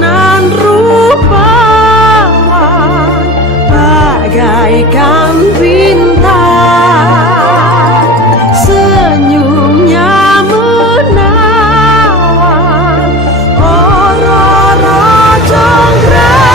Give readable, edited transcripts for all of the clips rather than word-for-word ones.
nan rupawan bagaikan bintang, senyumnya menawan aurora congkrang.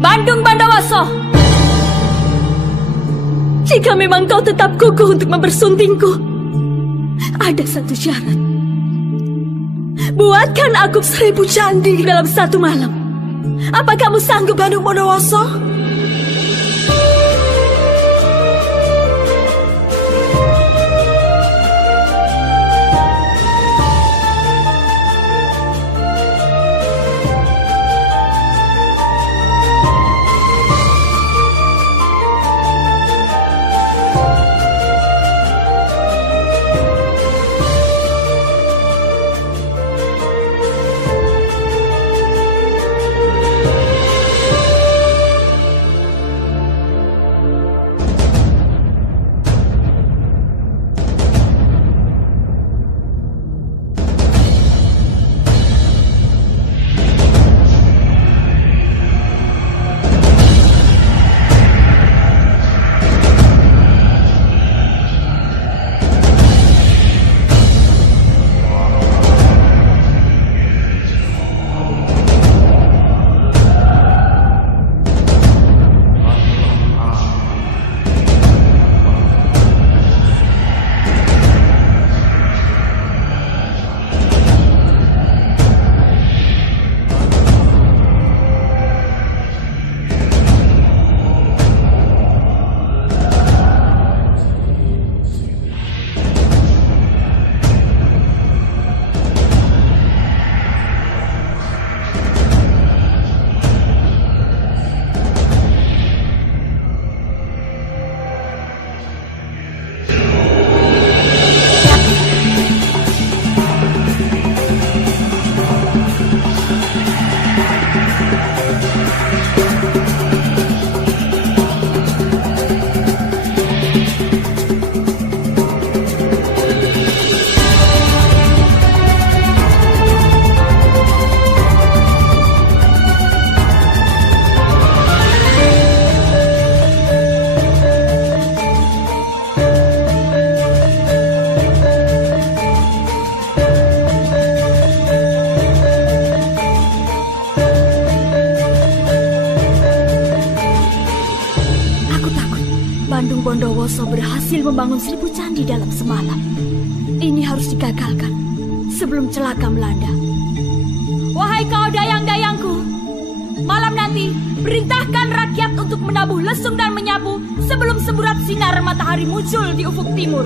Bandung Bandawaso, jika memang kau tetap kukuh untuk mempersuntingku, ada satu syarat. Buatkan aku 1000 candi dalam satu malam. Apa kamu sanggup, Bandung Bandawaso? Bandung Bondowoso berhasil membangun 1000 candi dalam semalam. Ini harus digagalkan sebelum celaka melanda. Wahai kau dayang-dayangku, malam nanti perintahkan rakyat untuk menabuh lesung dan menyapu sebelum semburat sinar matahari muncul di ufuk timur.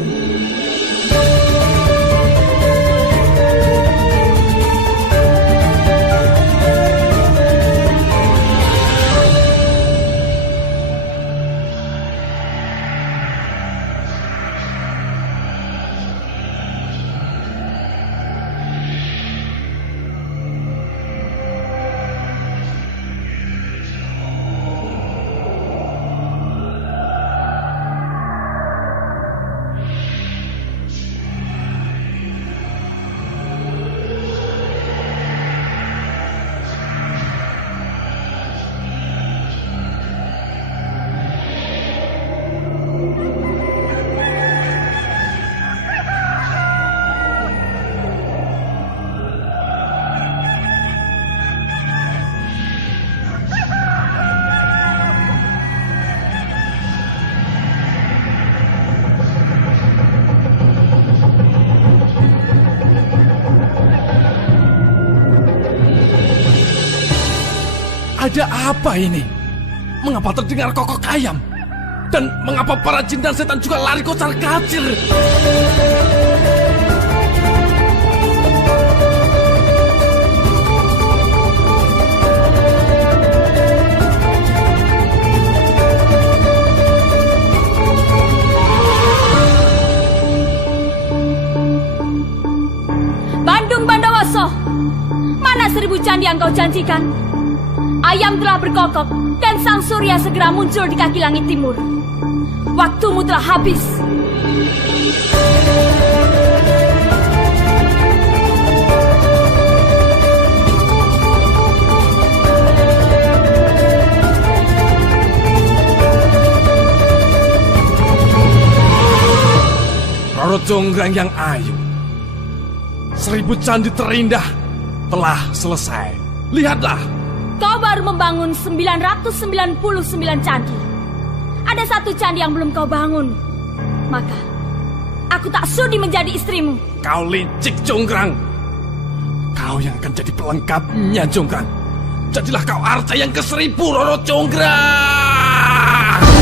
Ada apa ini? Mengapa terdengar kokok ayam? Dan mengapa para jin dan setan juga lari kocar kacir? Bandung Bondowoso, mana 1000 candi yang kau janjikan? Ayam telah berkokok dan sang surya segera muncul di kaki langit timur. Waktumu telah habis. Roro Jonggrang yang ayu, 1000 candi terindah telah selesai. Lihatlah. Kau baru membangun 999 candi. Ada 1 candi yang belum kau bangun. Maka, aku tak sudi menjadi istrimu. Kau licik, Jonggrang. Kau yang akan jadi pelengkapnya, Jonggrang. Jadilah kau arca yang ke-1000, Roro Jonggrang.